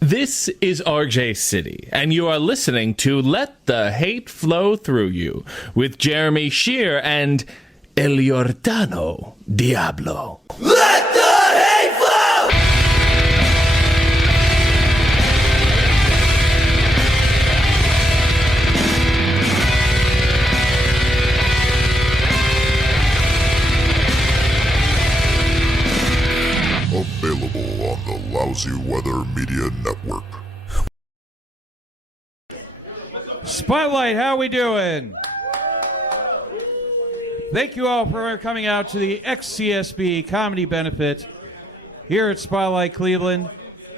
This is RJ City, and you are listening to Let the Hate Flow Through You with Jeremy Shear and El Giordano Diablo. Let the hate flow! Available on the Lousy Weather Media Network. Spotlight, how we doing? Thank you all for coming out to the XCSB Comedy Benefit here at Spotlight Cleveland.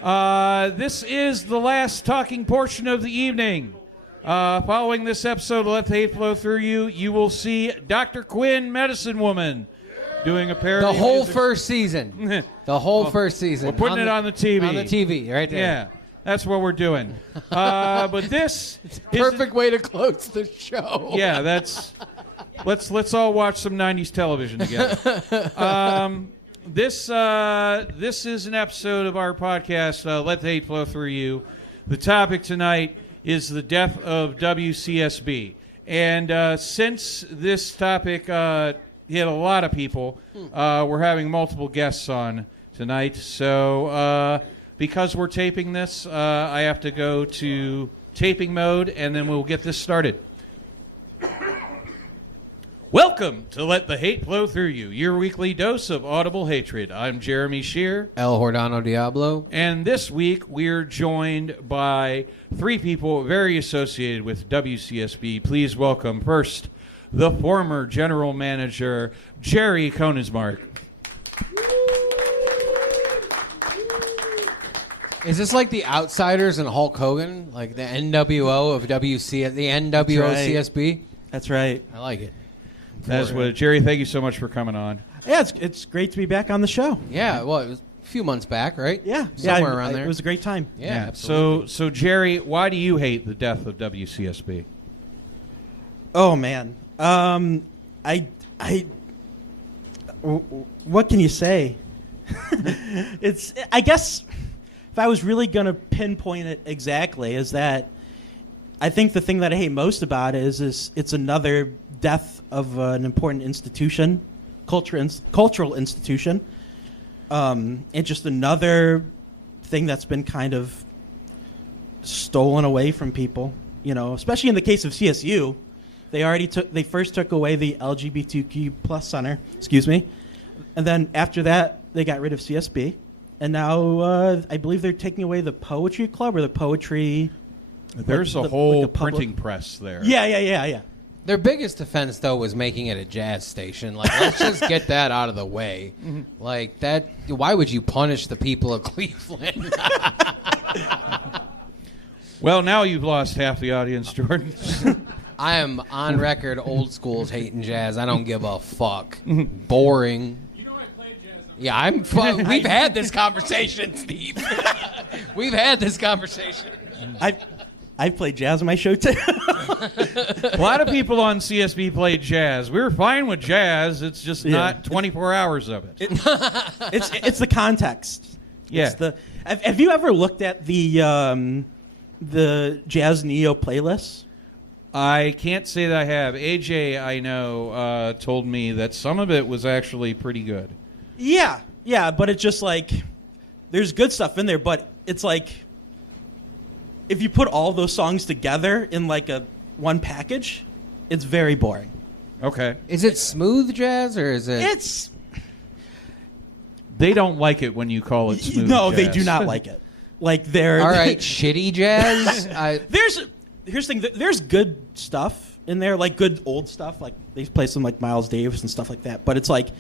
This is the last talking portion of the evening. Following this episode of Let the Hate Flow Through You, you will see Dr. Quinn, Medicine Woman, doing a parody. The whole first season. The whole first season. We're putting it on the TV. On the TV, right there. Yeah, that's what we're doing. But this is Perfect way to close the show. Yeah, that's. Let's all watch some 90s television together. This is an episode of our podcast, Let the Hate Flow Through You. The topic tonight is the death of WCSB. And since this topic hit a lot of people, we're having multiple guests on tonight. So because we're taping this, I have to go to taping mode, and then we'll get this started. Welcome to Let the Hate Flow Through You, your weekly dose of audible hatred. I'm Jeremy Shear. El Giordano Diablo. And this week we're joined by three people very associated with WCSB. Please welcome first the former general manager, Jerry Koenigsmark. Is this like the Outsiders and Hulk Hogan? Like the NWO of the NWOCSB? That's right. I like it. That's what, Jerry, thank you so much for coming on. Yeah, it's great to be back on the show. Yeah, well, it was a few months back, right? Yeah, Somewhere around there. It was a great time. Yeah, absolutely. So Jerry, why do you hate the death of WCSB? Oh man, what can you say? I guess if I was really gonna pinpoint it exactly, is that I think the thing that I hate most about it is it's another death of an important institution, cultural institution, and just another thing that's been kind of stolen away from people. You know, especially in the case of CSU, they first took away the LGBTQ plus center, and then after that they got rid of CSB, and now I believe they're taking away the poetry club or the poetry. There's a whole printing press there. Yeah. Their biggest offense, though, was making it a jazz station. Like, let's just get that out of the way. Like, that. Why would you punish the people of Cleveland? Well, now you've lost half the audience, Jordan. I am on record, old school's hating jazz. I don't give a fuck. Boring. You know I played jazz. Yeah, we've had this conversation, Steve. We've had this conversation. I've played jazz on my show too. A lot of people on CSB played jazz. We were fine with jazz. It's just not 24 hours of it. It's the context. Yeah. Have you ever looked at the Jazz Neo playlist? I can't say that I have. AJ, I know, told me that some of it was actually pretty good. Yeah, but it's just like there's good stuff in there, but it's like if you put all those songs together in like one package, it's very boring. Okay. Is it smooth jazz or is it? They don't like it when you call it smooth No, jazz. they do not like it. Like they're all right, shitty jazz. Here's the thing. There's good stuff in there, like good old stuff. Like they play some like Miles Davis and stuff like that. But it's like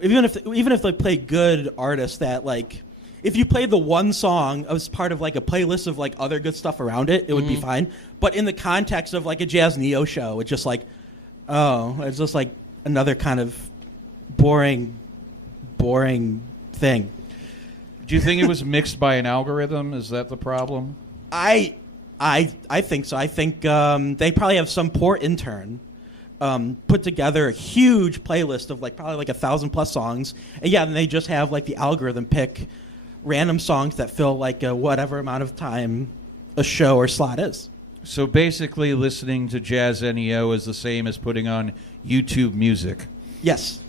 even if they play good artists, that like if you played the one song as part of like a playlist of like other good stuff around it, it would be fine. But in the context of like a Jazz Neo show, it's just like, it's just like another kind of boring thing. Do you think it was mixed by an algorithm? Is that the problem? I think so. I think they probably have some poor intern put together a huge playlist of like probably like 1,000+ songs, and then they just have like the algorithm pick random songs that fill like whatever amount of time a show or slot is. So basically, listening to Jazz NEO is the same as putting on YouTube Music. Yes.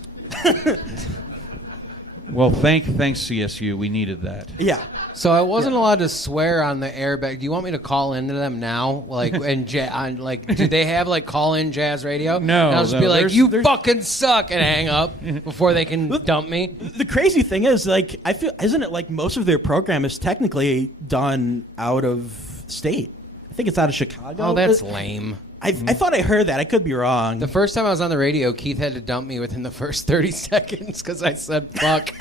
Well, thanks CSU. We needed that. Yeah. So I wasn't allowed to swear on the airbag. Do you want me to call into them now? Like, do they have like call-in jazz radio? No. And I'll just be like, you fucking suck, and hang up before they can dump me. The crazy thing is, like, I feel, isn't it like most of their program is technically done out of state? I think it's out of Chicago. Oh, that's lame. I thought I heard that. I could be wrong. The first time I was on the radio, Keith had to dump me within the first 30 seconds because I said fuck.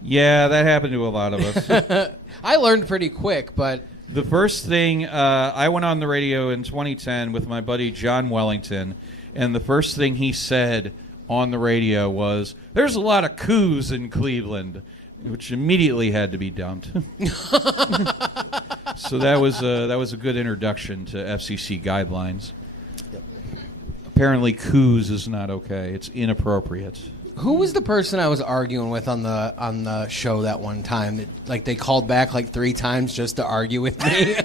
Yeah, that happened to a lot of us. I learned pretty quick, but... The first thing, I went on the radio in 2010 with my buddy John Wellington, and the first thing he said on the radio was, "There's a lot of coups in Cleveland," which immediately had to be dumped. So that was a good introduction to FCC guidelines. Yep. Apparently, coups is not okay. It's inappropriate. Who was the person I was arguing with on the show that one time? That, like, they called back like 3 times just to argue with me.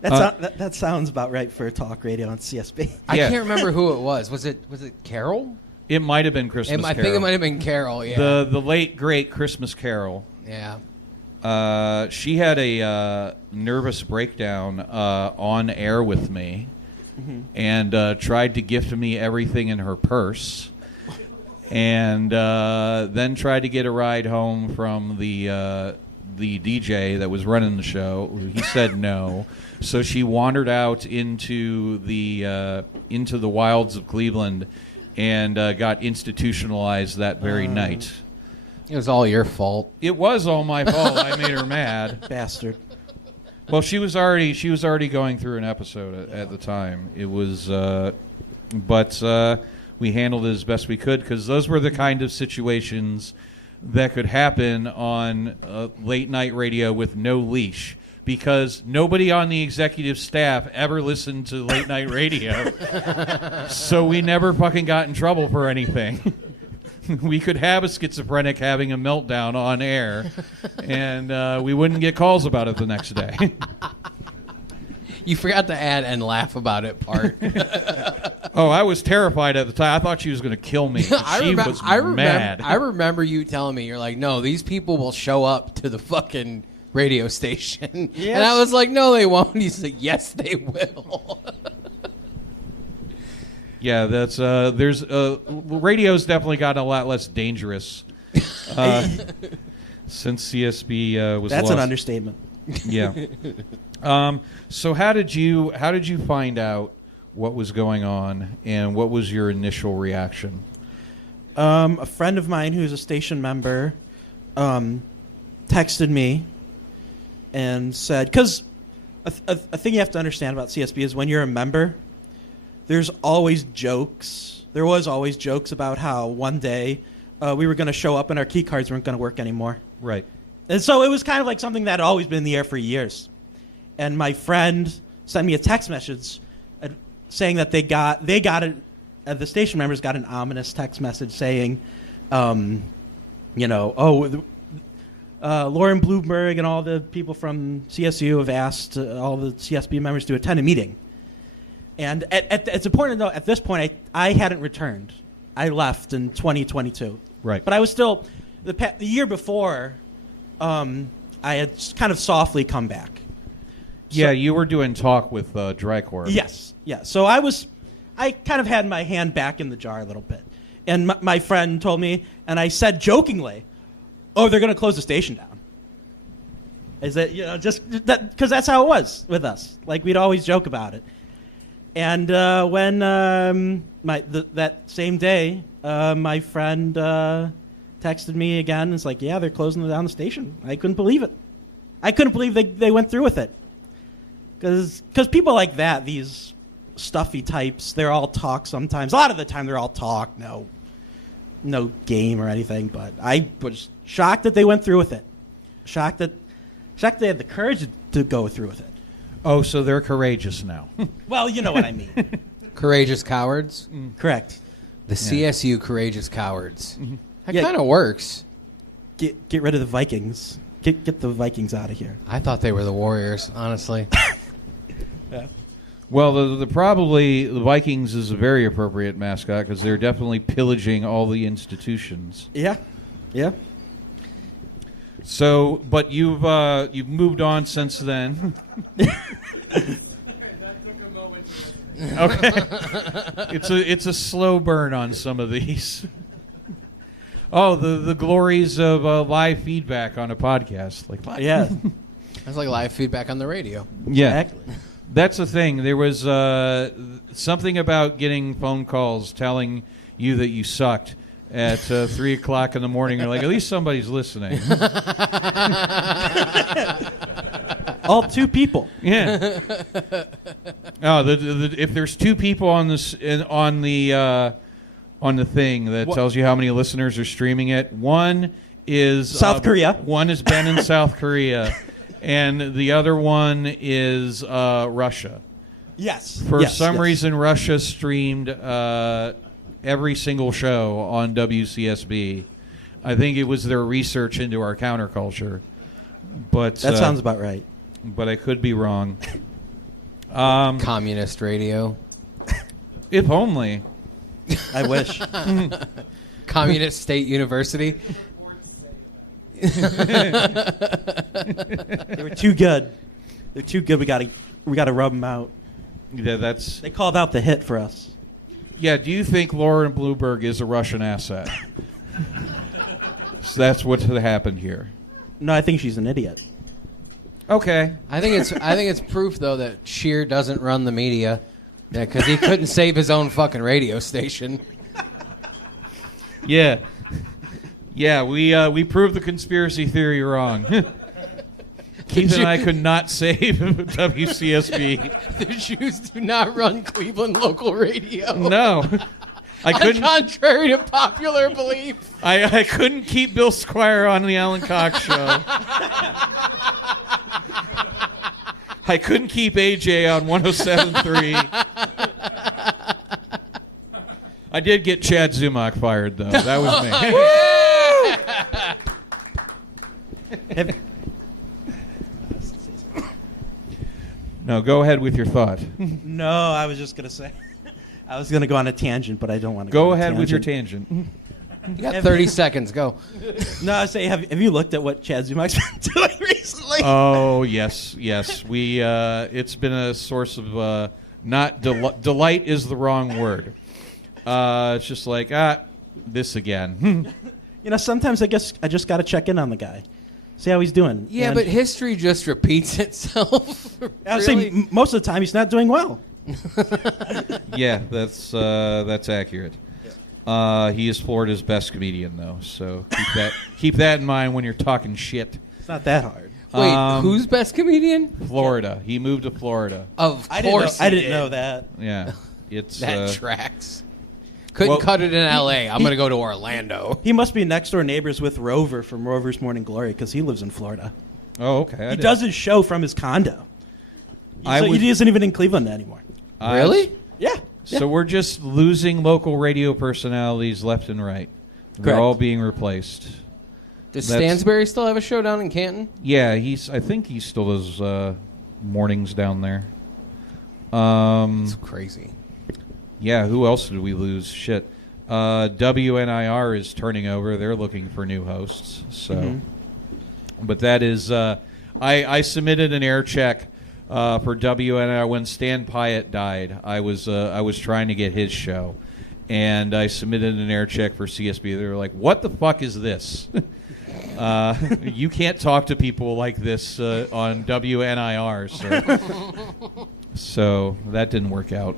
That sounds about right for talk radio on CSB. I Yeah. can't remember who it was. Was it Carol? It might have been Christmas Carol. I think it might have been Carol. Yeah. The late great Christmas Carol. Yeah. She had a nervous breakdown on air with me, and tried to gift me everything in her purse, and then tried to get a ride home from the DJ that was running the show. He said no, so she wandered out into the wilds of Cleveland and got institutionalized that very night. It was all your fault. It was all my fault. I made her mad. Bastard. Well, she was already going through an episode at the time. It was, but we handled it as best we could because those were the kind of situations that could happen on late night radio with no leash. Because nobody on the executive staff ever listened to late night radio, so we never fucking got in trouble for anything. We could have a schizophrenic having a meltdown on air, and we wouldn't get calls about it the next day. You forgot to add "and laugh about it" part. Oh, I was terrified at the time. I thought she was going to kill me. She was mad. I remember you telling me, you're like, no, these people will show up to the fucking radio station. Yes. And I was like, no, they won't. He's like, yes, they will. Yeah, that's radio's definitely gotten a lot less dangerous since CSB was That's lost. an understatement. Yeah. So how did you find out what was going on, and what was your initial reaction? A friend of mine who's a station member texted me and said, because a thing you have to understand about CSB is when you're a member, there's always jokes. There was always jokes about how one day we were going to show up and our key cards weren't going to work anymore. Right. And so it was kind of like something that had always been in the air for years. And my friend sent me a text message saying that they got it. The station members got an ominous text message saying, Lauren Bloomberg and all the people from CSU have asked all the CSB members to attend a meeting. And it's important to know, at this point, I hadn't returned. I left in 2022. Right. But I was still, the year before, I had kind of softly come back. Yeah, you were doing talk with Drycorp. Yes. Yeah. So I kind of had my hand back in the jar a little bit. And my friend told me, and I said jokingly, "Oh, they're going to close the station down." Is that, just that, because that's how it was with us. Like, we'd always joke about it. And when that same day, my friend texted me again and it's like, "Yeah, they're closing down the station." I couldn't believe it. I couldn't believe they went through with it. Because people like that, these stuffy types, they're all talk sometimes. A lot of the time they're all talk, no game or anything. But I was shocked that they went through with it. Shocked that they had the courage to go through with it. Oh, so they're courageous now. Well, you know what I mean. Courageous cowards? Correct. The CSU courageous cowards. Mm-hmm. That Yeah. kind of works. Get rid of the Vikings. Get the Vikings out of here. I thought they were the Warriors, honestly. Yeah. Well, probably the Vikings is a very appropriate mascot because they're definitely pillaging all the institutions. Yeah. Yeah. So, but you've moved on since then. Okay, it's a slow burn on some of these. Oh, the glories of live feedback on a podcast, like Yeah. That's like live feedback on the radio. yeah. Exactly. That's the thing. There was something about getting phone calls telling you that you sucked at 3 o'clock in the morning. You're like, at least somebody's listening. All 2 people. Yeah. Oh, if there's 2 people on this on the thing that tells you how many listeners are streaming it, one is South Korea. One is Ben in South Korea, and the other one is Russia. Yes. For some reason, Russia streamed every single show on WCSB. I think it was their research into our counterculture. But That sounds about right. But I could be wrong. Communist radio. If only. I wish. Communist State University. They were too good. They're too good. We got to rub them out. Yeah, that's. They called out the hit for us. Yeah, do you think Lauren Bloomberg is a Russian asset? So that's what happened here. No, I think she's an idiot. Okay. I think it's proof though that Scheer doesn't run the media, because he couldn't save his own fucking radio station. Yeah. Yeah, we proved the conspiracy theory wrong. Keith and I could not save WCSB. The Jews do not run Cleveland local radio. No. I couldn't. Contrary to popular belief. I couldn't keep Bill Squire on the Alan Cox show. I couldn't keep AJ on 107.3. I did get Chad Zumach fired, though. That was me. No, go ahead with your thought. No, I was just going to say. I was going to go on a tangent, but I don't want to Go ahead with your tangent. You got 30 seconds. Go. No, I say, have you looked at what Chad Zumach's been doing recently? Oh, yes. We it's been a source of not delight is the wrong word. It's just like this again. Sometimes I guess I just got to check in on the guy, see how he's doing. Yeah, And but history just repeats itself. I would say most of the time he's not doing well. Yeah, that's accurate. He is Florida's best comedian, though, so keep that in mind when you're talking shit. It's not that hard. Wait, who's best comedian? Florida. He moved to Florida. Of course, I didn't know that. Yeah, it's that tracks. Couldn't cut it in L.A. I'm going to go to Orlando. He must be next door neighbors with Rover from Rover's Morning Glory because he lives in Florida. Oh, okay. He does his show from his condo. He isn't even in Cleveland anymore. Really? Yeah. So we're just losing local radio personalities left and right. They're Correct. all being replaced. Does Stansbury still have a show down in Canton? Yeah, I think he still does mornings down there. It's crazy. Yeah, who else did we lose? Shit. WNIR is turning over. They're looking for new hosts. So, But that is, I submitted an air check for WNIR when Stan Pyatt died. I was trying to get his show, and I submitted an air check for CSB. They were like, "What the fuck is this? You can't talk to people like this on WNIR." So that didn't work out.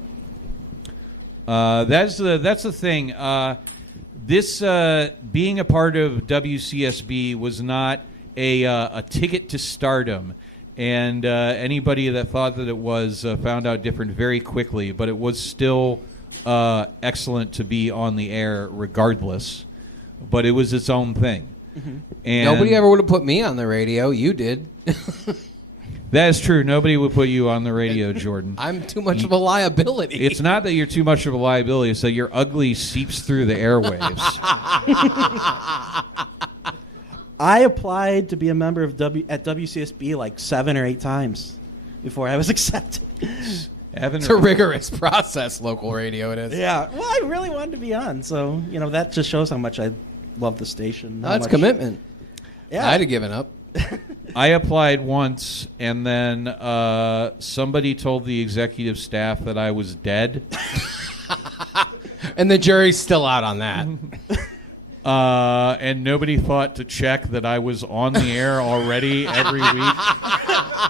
That's the thing. This being a part of WCSB was not a ticket to stardom, and anybody that thought that it was found out different very quickly. But it was still excellent to be on the air, regardless. But it was its own thing. Mm-hmm. And nobody ever would have put me on the radio. You did. That is true. Nobody would put you on the radio, Jordan. I'm too much of a liability. It's not that you're too much of a liability. It's that your ugly seeps through the airwaves. I applied to be a member of at WCSB like 7 or 8 times before I was accepted. It's a rigorous process, local radio it is. Yeah. Well, I really wanted to be on, so that just shows how much I love the station. That's commitment. Yeah. I'd have given up. I applied once, and then somebody told the executive staff that I was dead. And the jury's still out on that. And nobody thought to check that I was on the air already every week.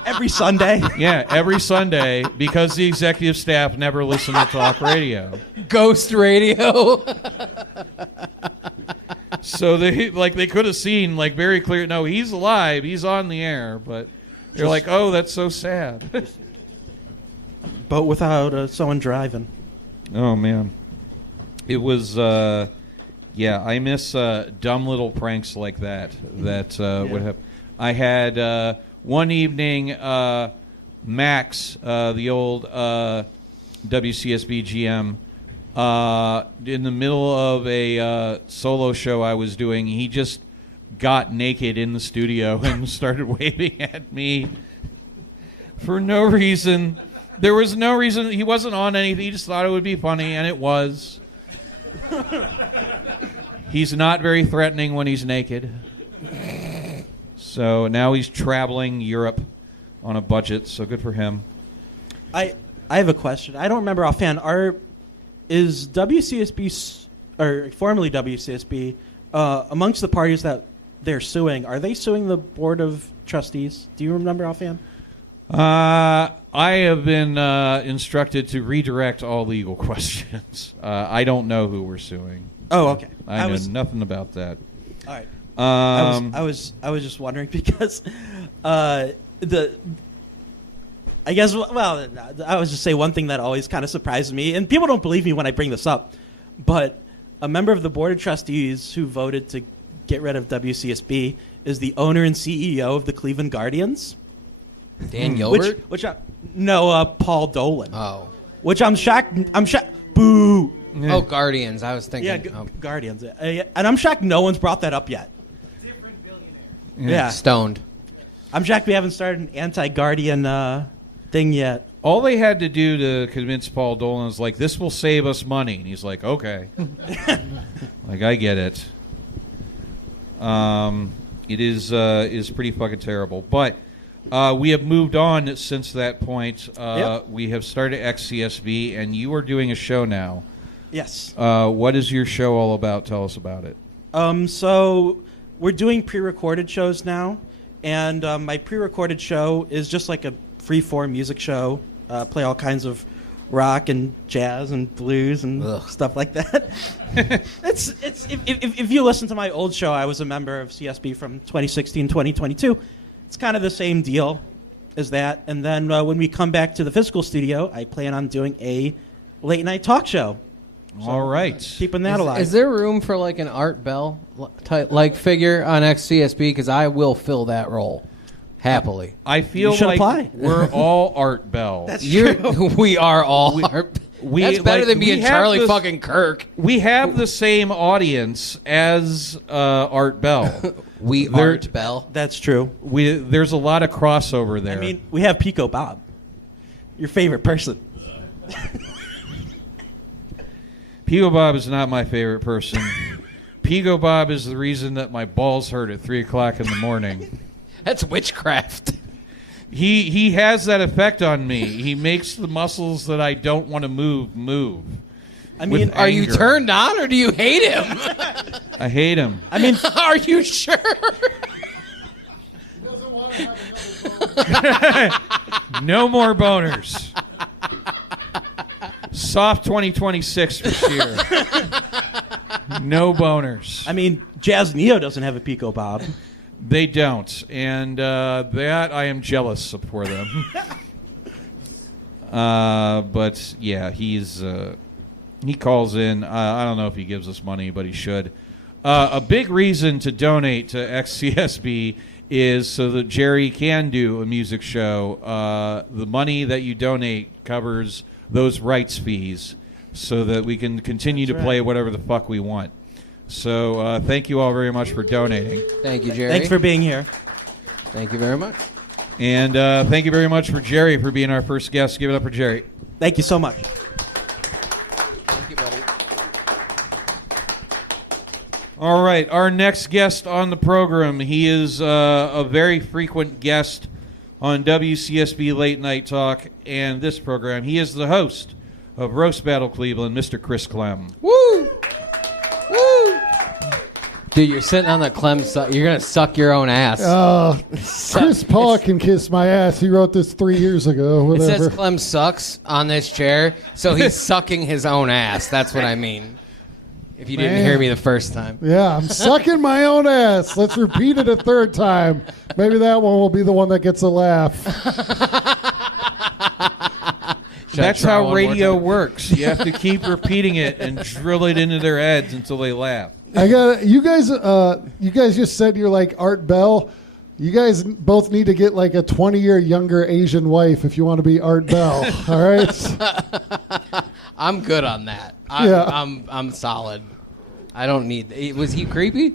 Every Sunday. Yeah, every Sunday, because the executive staff never listened to talk radio. Ghost radio. So they could have seen very clear. No, he's alive. He's on the air. But they're like, oh, that's so sad. But without someone driving. Oh man, it was. Yeah, I miss dumb little pranks like that. That would have. I had one evening, Max, the old WCSB GM. In the middle of a solo show I was doing, he just got naked in the studio and started waving at me for no reason. There was no reason. He wasn't on anything. He just thought it would be funny, and it was. He's not very threatening when he's naked. So now he's traveling Europe on a budget, so good for him. I have a question. I don't remember offhand. Is WCSB, or formerly WCSB, amongst the parties that they're suing, are they suing the Board of Trustees? Do you remember offhand? I have been instructed to redirect all legal questions. I don't know who we're suing. Oh, okay. I know nothing about that. All right. I was just wondering because I was just say one thing that always kind of surprises me, and people don't believe me when I bring this up, but a member of the Board of Trustees who voted to get rid of WCSB is the owner and CEO of the Cleveland Guardians. Dan Gilbert? Paul Dolan. Oh. Which I'm shocked. Boo. Oh, Guardians. I was thinking. Yeah, Guardians. And I'm shocked no one's brought that up yet. Different billionaire. Yeah. Stoned. I'm shocked we haven't started an anti-Guardian thing yet. All they had to do to convince Paul Dolan is this will save us money. And he's like, okay. I get it. It is pretty fucking terrible. But we have moved on since that point. Yep. We have started XCSB, and you are doing a show now. Yes. What is your show all about? Tell us about it. So we're doing pre-recorded shows now, and my pre-recorded show is just like a free-form music show. Play all kinds of rock and jazz and blues and stuff like that. It's if you listen to my old show, I was a member of CSB from 2016 2022. It's kind of the same deal as that. And then when we come back to the physical studio, I plan on doing a late-night talk show. So all right. Keeping that alive. Is there room for an Art Bell type figure on XCSB? Because I will fill that role happily. I feel You should like apply. we're all Art Bell. That's true. We are all Art. That's better than being we have Charlie this- fucking Kirk. We have the same audience as Art Bell. Art Bell. That's true. There's a lot of crossover there. I mean, we have Pico Bob, your favorite person. Pico Bob is not my favorite person. Pico Bob is the reason that my balls hurt at 3 o'clock in the morning. That's witchcraft. He has that effect on me. He makes the muscles that I don't want to move. I mean, Are you turned on or do you hate him? I hate him. I mean, Are you sure? No more boners. Soft 2026 for sure. No boners. I mean, Jazz Neo doesn't have a Pico Bob. They don't, and that I am jealous for them. But yeah, he calls in. I don't know if he gives us money, but he should. A big reason to donate to XCSB is so that Jerry can do a music show. The money that you donate covers those rights fees, so that we can continue to play whatever the fuck we want. So thank you all very much for donating. Thank you, Jerry. Thanks for being here. Thank you very much. And thank you very much for Jerry for being our first guest. Give it up for Jerry. Thank you so much. Thank you, buddy. All right, our next guest on the program, he is a very frequent guest on WCSB Late Night Talk and this program. He is the host of Roast Battle Cleveland, Mr. Chris Clem. Woo! Woo! Dude, you're sitting on the Clem. You're gonna suck your own ass. Chris Paul can kiss my ass. He wrote this 3 years ago. It Whatever. says Clem sucks on this chair, so he's sucking his own ass. That's what I mean. If you didn't hear me the first time. Yeah, I'm sucking my own ass. Let's repeat it a third time. Maybe that one will be the one that gets a laugh. That's how radio works. You have to keep repeating it and drill it into their heads until they laugh. I got you guys. You guys just said you're like Art Bell. You guys both need to get like a 20-year younger Asian wife if you want to be Art Bell. All right. I'm good on that. I'm solid. I don't need. Was he creepy?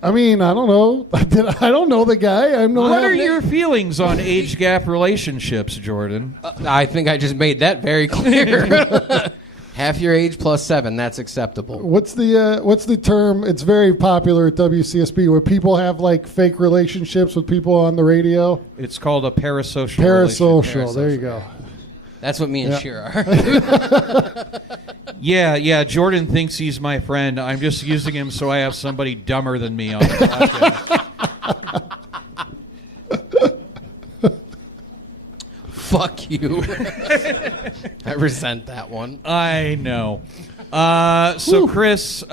I mean, I don't know. I don't know the guy. I'm not. What are your feelings on age gap relationships, Jordan? I think I just made that very clear. Half your age plus 7. That's acceptable. What's the term? It's very popular at WCSB where people have like fake relationships with people on the radio. It's called a parasocial. Parasocial. There you go. That's what me and Sheer are. Yeah. Jordan thinks he's my friend. I'm just using him so I have somebody dumber than me on the podcast. Fuck you. I resent that one. I know. So, Chris,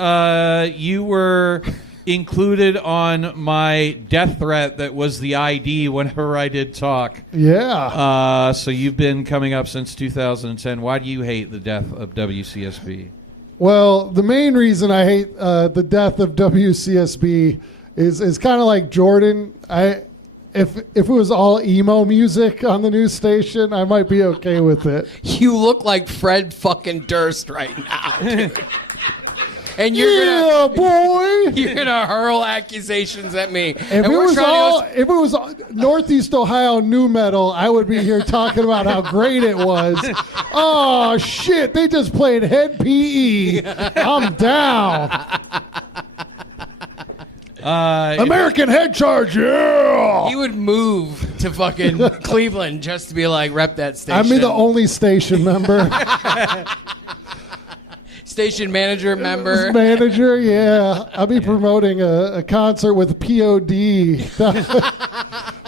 you were included on my death threat that was the ID whenever I did talk. Yeah. So you've been coming up since 2010. Why do you hate the death of WCSB? Well, the main reason I hate the death of WCSB is kind of like Jordan. If it was all emo music on the news station, I might be okay with it. You look like Fred fucking Durst right now, dude. And You're gonna hurl accusations at me. If it was Northeast Ohio new metal, I would be here talking about how great it was. Oh shit! They just played Head PE. I'm down. American Head Charge, yeah! He would move to fucking Cleveland just to be like, rep that station. I'd be the only station member. Station manager member. Manager, yeah. I'll be promoting a concert with POD.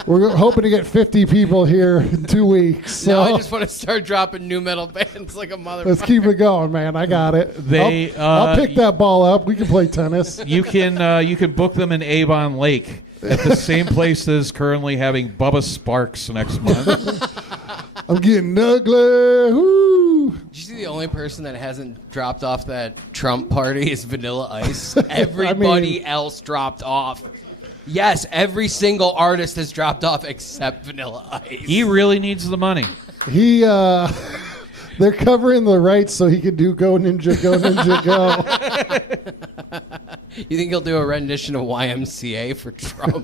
We're hoping to get 50 people here in 2 weeks. So No, I just want to start dropping new metal bands like a motherfucker. let's keep it going, man. I got it. I'll pick that ball up. We can play tennis. You can book them in Avon Lake at the same place that is currently having Bubba Sparks next month. I'm getting ugly. Woo. Did you see the only person that hasn't dropped off that Trump party is Vanilla Ice? Everybody else dropped off. Yes, every single artist has dropped off except Vanilla Ice. He really needs the money. They're covering the rights so he can do Go Ninja, Go Ninja, Go. You think he'll do a rendition of YMCA for Trump?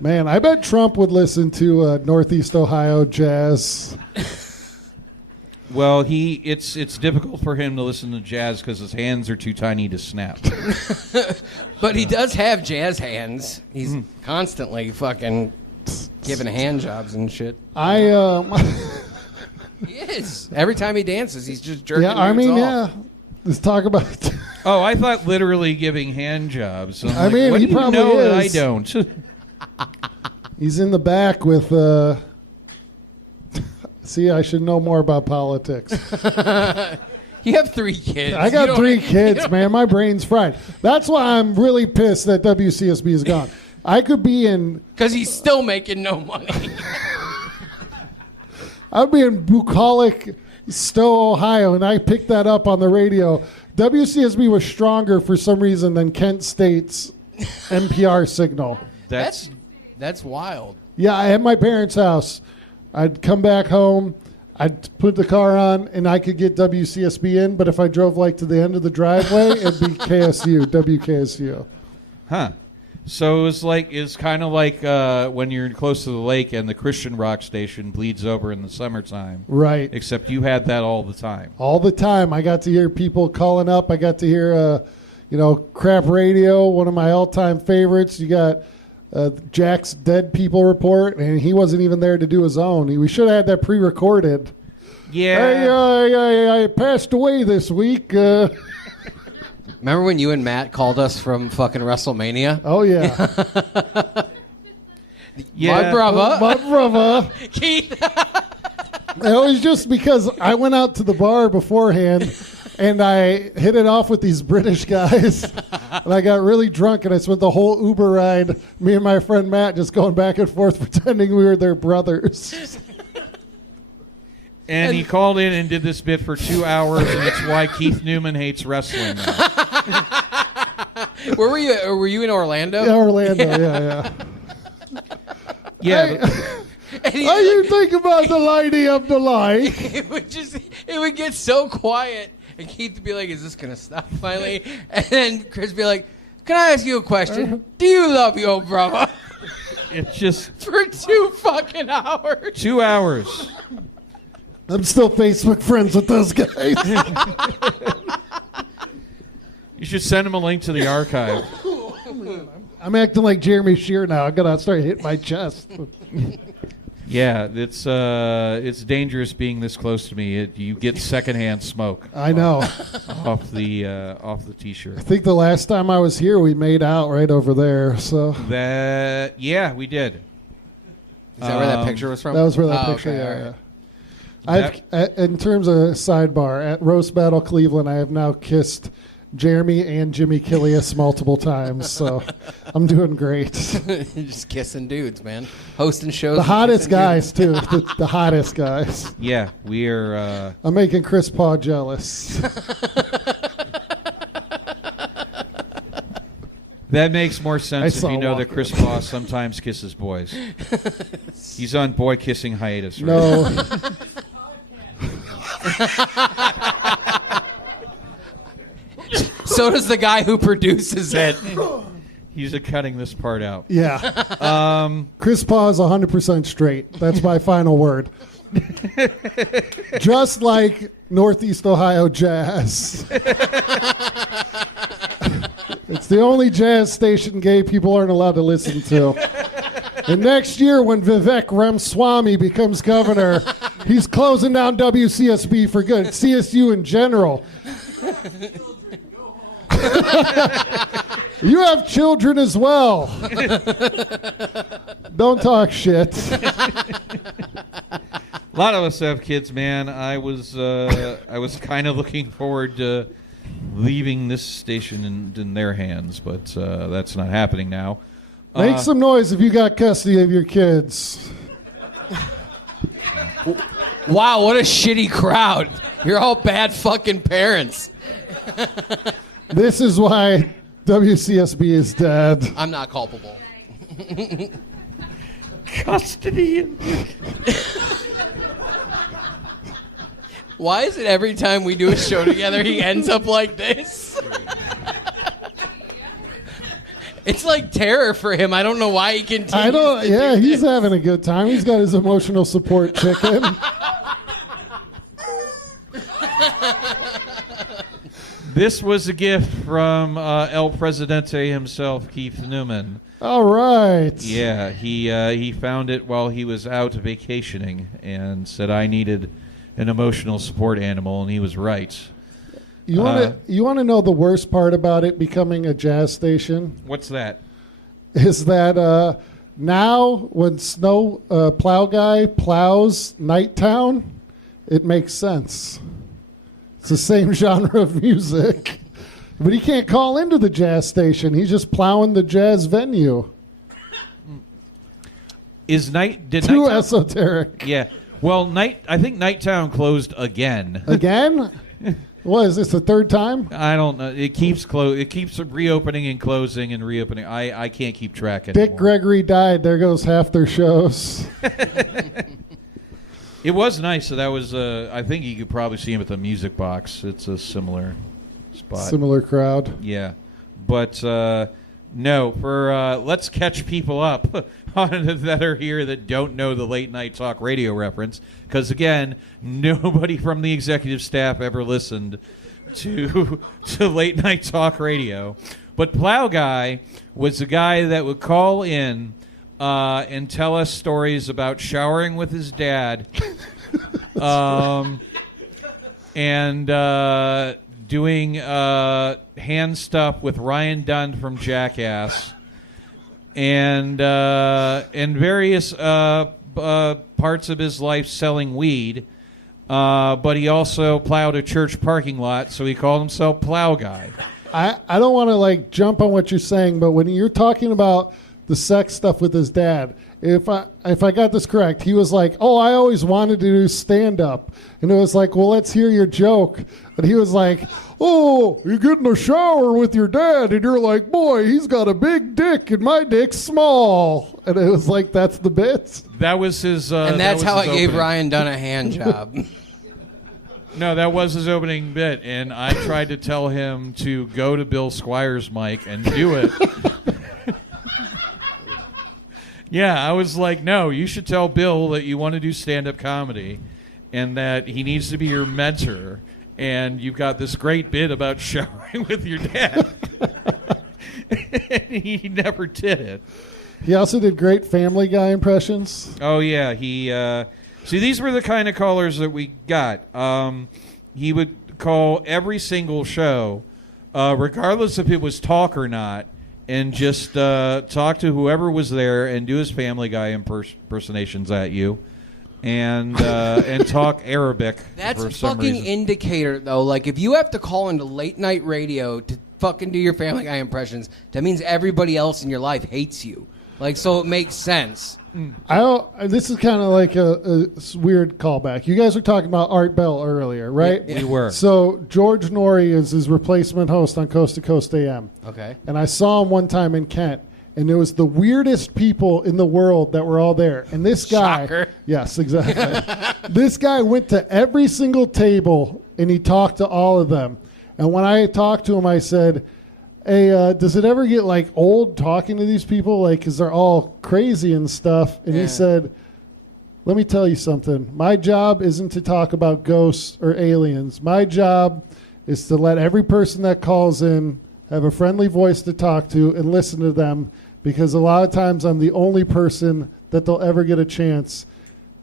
Man, I bet Trump would listen to Northeast Ohio jazz. Well, it's difficult for him to listen to jazz because his hands are too tiny to snap. But he does have jazz hands. He's constantly fucking giving hand jobs and shit. He is. Every time he dances, he's just jerking off. Let's talk about Oh, I thought literally giving hand jobs. I like, mean, what he do you probably know that is. I don't. He's in the back with see, I should know more about politics. You have 3 kids. I got 3 kids, man. My brain's fried. That's why I'm really pissed that WCSB is gone. I could be in... Because he's still making no money. I'd be in bucolic Stowe, Ohio, and I picked that up on the radio. WCSB was stronger for some reason than Kent State's NPR signal. That's wild. Yeah, I had my parents' house. I'd come back home. I'd put the car on and I could get WCSB in, but if I drove like to the end of the driveway, it'd be KSU, WKSU. Huh. So it's kind of like when you're close to the lake and the Christian rock station bleeds over in the summertime. Right. Except you had that all the time. All the time. I got to hear people calling up. I got to hear, crap radio, one of my all-time favorites. You got Jack's Dead People Report, and he wasn't even there to do his own. We should have had that pre-recorded. Yeah. Hey, I passed away this week. Remember when you and Matt called us from fucking WrestleMania? Oh, yeah. Yeah. My brother. My brother. Keith. It was just because I went out to the bar beforehand and I hit it off with these British guys. And I got really drunk and I spent the whole Uber ride, me and my friend Matt, just going back and forth pretending we were their brothers. And he called in and did this bit for 2 hours, and it's why Keith Newman hates wrestling now. Where were you? Were you in Orlando? Yeah, Orlando, yeah. Yeah. And he's How you think about the lady of the light? it would get so quiet, and Keith would be like, "Is this gonna stop finally?" And then Chris would be like, "Can I ask you a question? Do you love your brother?" It's just For 2 fucking hours. 2 hours. I'm still Facebook friends with those guys. You should send him a link to the archive. I'm acting like Jeremy Shear now. I gotta start hitting my chest. Yeah, it's dangerous being this close to me. You get secondhand smoke I know. off the t-shirt. I think the last time I was here, we made out right over there. So Yeah, we did. Is that where that picture was from? that was where that Oh, picture. okay, Yeah, all right. yeah. In terms of sidebar, at Roast Battle Cleveland, I have now kissed Jeremy and Jimmy Killius multiple times, so I'm doing great. Just kissing dudes, man. Hosting shows. The and hottest kissing guys, too. The hottest guys. Yeah, we are. I'm making Chris Paul jealous. That makes more sense if saw you know that Walker. Chris Paul sometimes kisses boys. He's on boy kissing hiatus, right? No. So does the guy who produces it. He's cutting this part out. Yeah. Chris Paul is 100% straight. That's my final word. Just like Northeast Ohio Jazz. It's the only jazz station gay people aren't allowed to listen to. And next year, when Vivek Ramaswamy becomes governor, he's closing down WCSB for good. CSU in general. You have children as well. Don't talk shit. A lot of us have kids, man. I was kind of looking forward to leaving this station in their hands, but that's not happening now. Make some noise if you got custody of your kids. Wow, what a shitty crowd. You're all bad fucking parents. This is why WCSB is dead. I'm not culpable. Custody. Why is it every time we do a show together, he ends up like this? It's like terror for him. I don't know why he continues. I don't. to Yeah, do he's this. having a good time. He's got his emotional support chicken. This was a gift from El Presidente himself, Keith Newman. All right. Yeah, he found it while he was out vacationing and said I needed an emotional support animal, and he was right. You want to know the worst part about it becoming a jazz station? What's that? Is that now when Snow Plow Guy plows Nighttown, it makes sense. It's the same genre of music. But he can't call into the jazz station. He's just plowing the jazz venue. Too Too esoteric. Yeah. Well, I think Nighttown closed again. Again? What, is this the third time? I don't know. It keeps It keeps reopening and closing and reopening. I can't keep track anymore. Dick Gregory died. There goes half their shows. It was nice. So that was, I think you could probably see him at the Music Box. It's a similar spot. Similar crowd. Yeah. But, no, for let's catch people up that are here that don't know the late night talk radio reference. Because, again, nobody from the executive staff ever listened to late night talk radio. But Plow Guy was the guy that would call in and tell us stories about showering with his dad and doing hand stuff with Ryan Dunn from Jackass and various parts of his life selling weed. But he also plowed a church parking lot, so he called himself Plow Guy. I don't want to like jump on what you're saying, but when you're talking about the sex stuff with his dad, if I got this correct, he was like, "Oh, I always wanted to do stand up," and it was like, "Well, let's hear your joke," and he was like, "Oh, you get in the shower with your dad, and you're like, boy, he's got a big dick, and my dick's small," and it was like, that's the bit. That was his, and that's how I gave opening. Ryan Dunn a hand job. No, that was his opening bit, and I tried to tell him to go to Bill Squire's mic and do it. Yeah, I was like, no, you should tell Bill that you want to do stand-up comedy and that he needs to be your mentor, and you've got this great bit about showering with your dad. And he never did it. He also did great Family Guy impressions. Oh, yeah. He see, these were the kind of callers that we got. He would call every single show, regardless if it was talk or not, and just talk to whoever was there and do his Family Guy impersonations at you, and talk Arabic. That's for a some fucking reason. indicator, though. Like, if you have to call into late night radio to fucking do your Family Guy impressions, that means everybody else in your life hates you. Like, so it makes sense. This is kind of like a weird callback. You guys were talking about Art Bell earlier, right? Yeah. We were. So George Norrie is his replacement host on Coast to Coast AM. Okay. And I saw him one time in Kent, and there was the weirdest people in the world that were all there. And this guy, Shocker. yes, exactly. This guy went to every single table and he talked to all of them. And when I talked to him, I said, "Hey, does it ever get like old talking to these people? Like, 'cause they're all crazy and stuff?" And Yeah. he said, "Let me tell you something. My job isn't to talk about ghosts or aliens. My job is to let every person that calls in have a friendly voice to talk to and listen to them, because a lot of times I'm the only person that they'll ever get a chance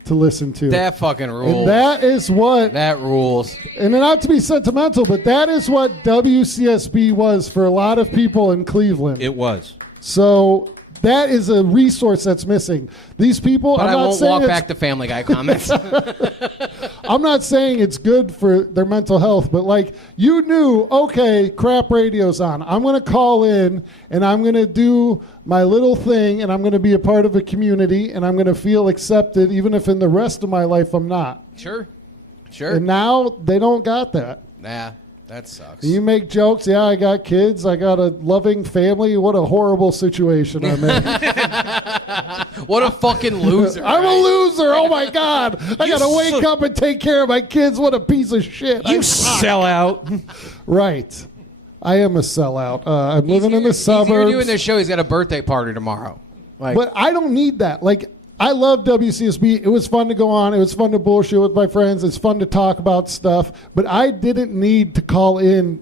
to listen to." That fucking rules. And that is what, That rules. and not to be sentimental, but that is what WCSB was for a lot of people in Cleveland. It was. So that is a resource that's missing. These people, But I'm I not won't saying walk it's- back to Family Guy comments. I'm not saying it's good for their mental health, but like, you knew, okay, crap radio's on. I'm going to call in and I'm going to do my little thing and I'm going to be a part of a community and I'm going to feel accepted even if in the rest of my life I'm not. Sure. And now they don't got that. Nah, that sucks. You make jokes, yeah, I got kids, I got a loving family. What a horrible situation I'm in. What a fucking loser. I'm a right? loser. Oh my God. I got to wake up and take care of my kids. What a piece of shit. You sell out. Right. I am a sellout. I'm living in the He's here suburbs. doing this show. He's got a birthday party tomorrow. Like, But I don't need that. Like, I love WCSB. It was fun to go on. It was fun to bullshit with my friends. It's fun to talk about stuff. But I didn't need to call in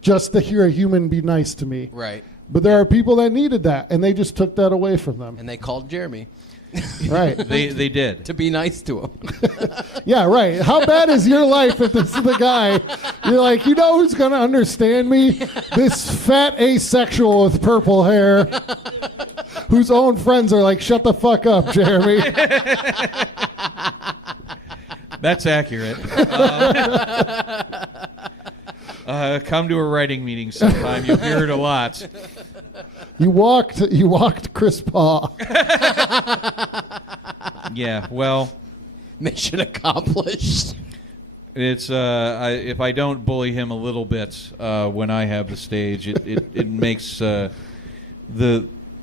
just to hear a human be nice to me. right. But there are people that needed that, and they just took that away from them. And they called Jeremy Right. They did. to be nice to him. Yeah, right. How bad is your life if this is the guy? You're like, you know who's going to understand me? This fat asexual with purple hair whose own friends are like, shut the fuck up, Jeremy. That's accurate. Come to a writing meeting sometime. You'll hear it a lot. You walked Chris Paul. Yeah, well, Mission accomplished. it's if I don't bully him a little bit when I have the stage, it makes the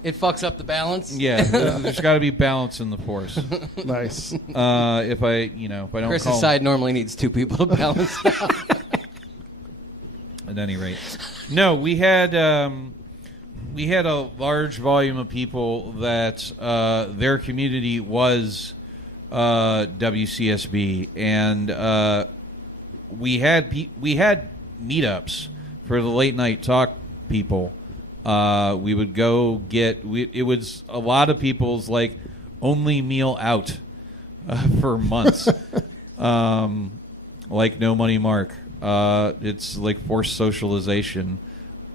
It fucks up the balance. Yeah, there's got to be balance in the force. Nice. If I don't Chris's call side normally needs 2 people to balance out. At any rate, no, we had a large volume of people that their community was WCSB, and we had meetups for the late night talk people. We would go it was a lot of people's like only meal out for months. Like No Money Mark. It's like forced socialization.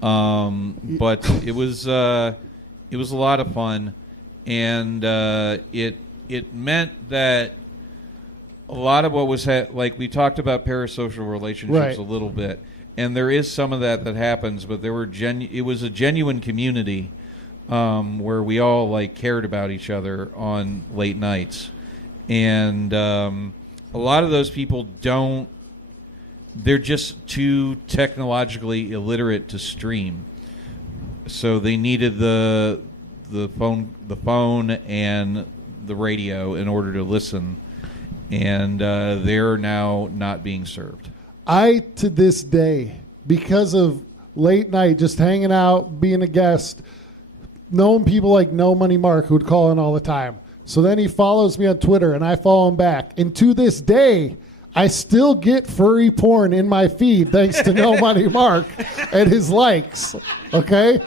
But it was a lot of fun, and it meant that a lot of what was like we talked about parasocial relationships a little bit. And there is some of that happens, but there were it was a genuine community where we all like cared about each other on late nights, and a lot of those people don't. They're just too technologically illiterate to stream, so they needed the phone and the radio in order to listen, and they're now not being served. I, to this day, because of late night, just hanging out, being a guest, knowing people like No Money Mark who would call in all the time. So then he follows me on Twitter, and I follow him back. And to this day, I still get furry porn in my feed thanks to No Money Mark and his likes. Okay?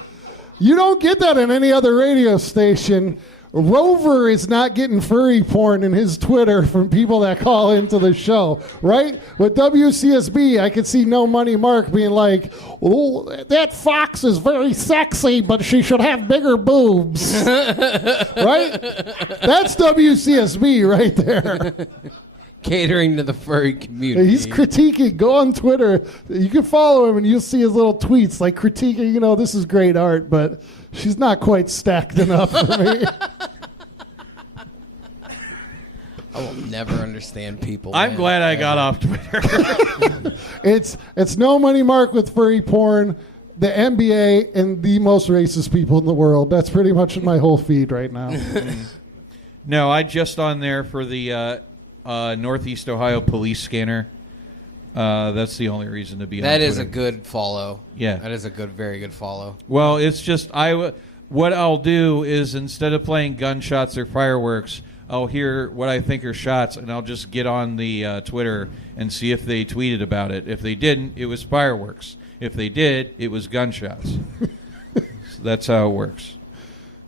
You don't get that in any other radio station. Rover is not getting furry porn in his Twitter from people that call into the show, right? With WCSB, I could see No Money Mark being like, "Oh, that fox is very sexy, but she should have bigger boobs." Right? That's WCSB right there. Catering to the furry community. He's critiquing. Go on Twitter. You can follow him, and you'll see his little tweets, like critiquing, this is great art, but she's not quite stacked enough for me. I will never understand people. I'm glad I got off Twitter. It's No Money Mark with furry porn, the NBA, and the most racist people in the world. That's pretty much my whole feed right now. No, I just on there for the Northeast Ohio police scanner. That's the only reason to be on Twitter. That is a good follow. Yeah. That is a very good follow. Well, it's just what I'll do is instead of playing gunshots or fireworks, I'll hear what I think are shots, and I'll just get on the Twitter and see if they tweeted about it. If they didn't, it was fireworks. If they did, it was gunshots. So that's how it works.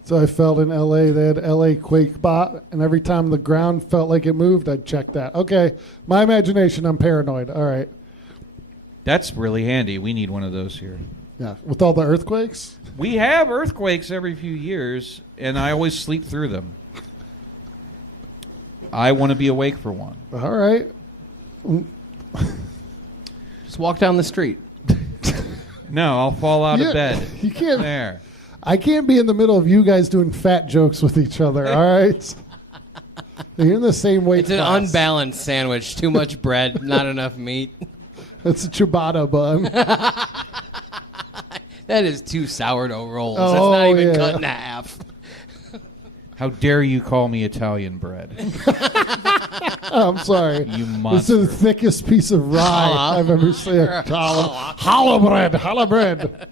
So I felt in L.A. they had L.A. Quake Bot, and every time the ground felt like it moved, I'd check that. Okay, my imagination, I'm paranoid. All right. That's really handy. We need one of those here. Yeah, with all the earthquakes? We have earthquakes every few years, and I always sleep through them. I want to be awake for one. All right. Just walk down the street. No, I'll fall out of bed. You can't. There. I can't be in the middle of you guys doing fat jokes with each other, all right? You're in the same weight It's an class. unbalanced sandwich. Too much bread, not enough meat. It's a ciabatta bun. That is 2 sourdough rolls. Oh, That's not even yeah. cut in half. How dare you call me Italian bread? I'm sorry. You This monster. is the thickest piece of rye I've ever seen. Challah bread. Challah bread.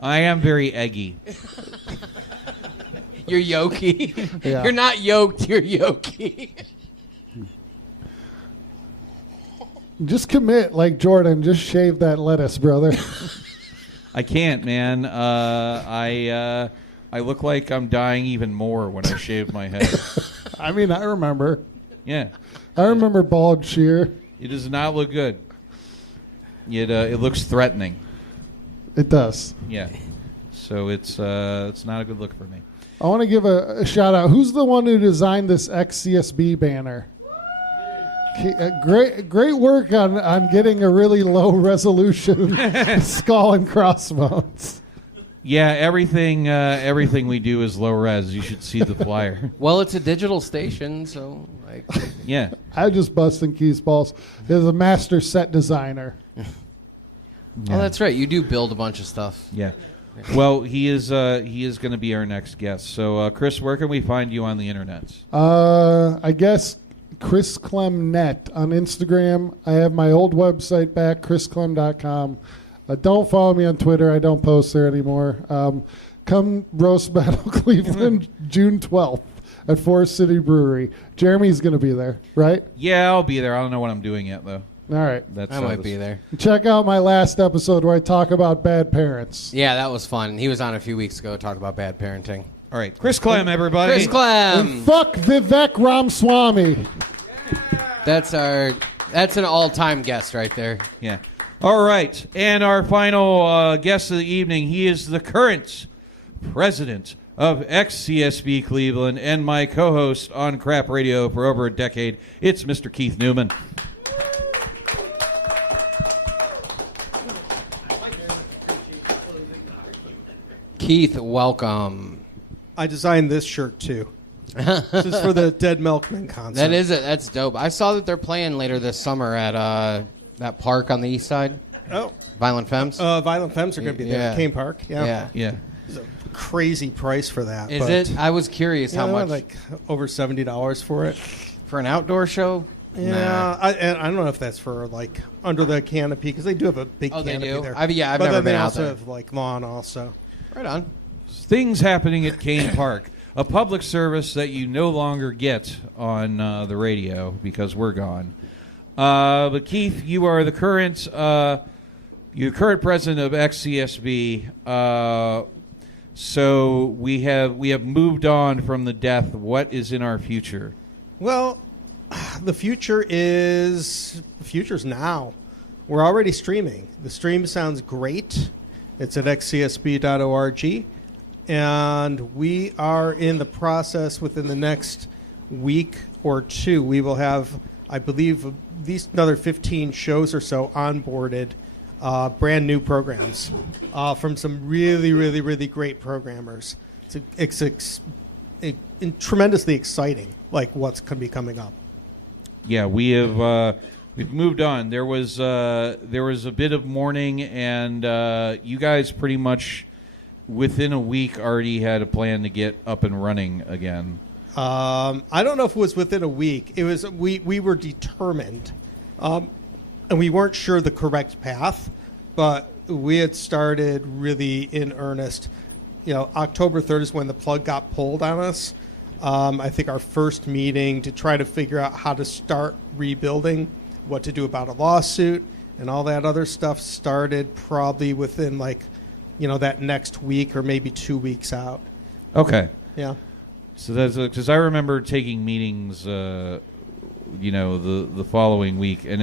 I am very eggy. You're yolky. Yeah. You're not yoked. You're yolky. Just commit like Jordan. Just shave that lettuce, brother. I can't, man. I look like I'm dying even more when I shave my head. I mean, I remember. Yeah. I remember bald shear. It does not look good. It looks threatening. It does. Yeah. So it's not a good look for me. I want to give a shout out. Who's the one who designed this XCSB banner? Great work on getting a really low resolution skull and crossbones. Yeah, everything we do is low res. You should see the flyer. Well, it's a digital station, so like. Yeah. I just busting Keith's balls. There's a master set designer. Oh, that's right. You do build a bunch of stuff. Yeah. Well, he is going to be our next guest. So, Chris, where can we find you on the internet? I guess Chris Clem Net on Instagram. I have my old website back, chrisclem.com. Don't follow me on Twitter. I don't post there anymore. Come Roast Battle Cleveland June 12th at Forest City Brewery. Jeremy's going to be there, right? Yeah, I'll be there. I don't know what I'm doing yet, though. All right. I might be there. Check out my last episode where I talk about bad parents. Yeah, that was fun. He was on a few weeks ago talking about bad parenting. All right. Chris Clem, everybody. Chris Clem. And fuck Vivek Ramaswamy. That's an all-time guest right there. Yeah. All right. And our final guest of the evening, he is the current president of XCSB Cleveland and my co-host on Crap Radio for over a decade. It's Mr. Keith Newman. Keith, welcome. I designed this shirt too. This is for the Dead Milkman concert. That is it. That's dope. I saw that they're playing later this summer at that park on the east side. Oh, Violent Femmes. Violent Femmes are going to be there Yeah. at Kane Park. Yeah. Yeah. It's a crazy price for that. Is but, it? I was curious yeah, how much like over $70 for it. for an outdoor show. Yeah, Nah. I don't know if that's for like under the canopy because they do have a big Oh, they canopy do? there. I've but never then been they out also there. have like lawn also. Right on. Things happening at Kane Park, a public service that you no longer get on the radio because we're gone. But Keith, you are the current president of XCSB. So we have moved on from the death. What is in our future? Well, the future's now. We're already streaming. The stream sounds great. It's at xcsb.org. And we are in the process within the next week or two. We will have, I believe, at least another 15 shows or so onboarded, brand new programs from some really, really, really great programmers. It's tremendously exciting, like what's going to be coming up. Yeah, we've moved on. There was a bit of mourning, and you guys pretty much within a week already had a plan to get up and running again. I don't know if it was within a week. It was we were determined, and we weren't sure the correct path, but we had started really in earnest. October 3rd is when the plug got pulled on us. I think our first meeting to try to figure out how to start rebuilding, what to do about a lawsuit, and all that other stuff started probably within that next week or maybe 2 weeks out. Okay. Yeah. So that's because I remember taking meetings, the following week, and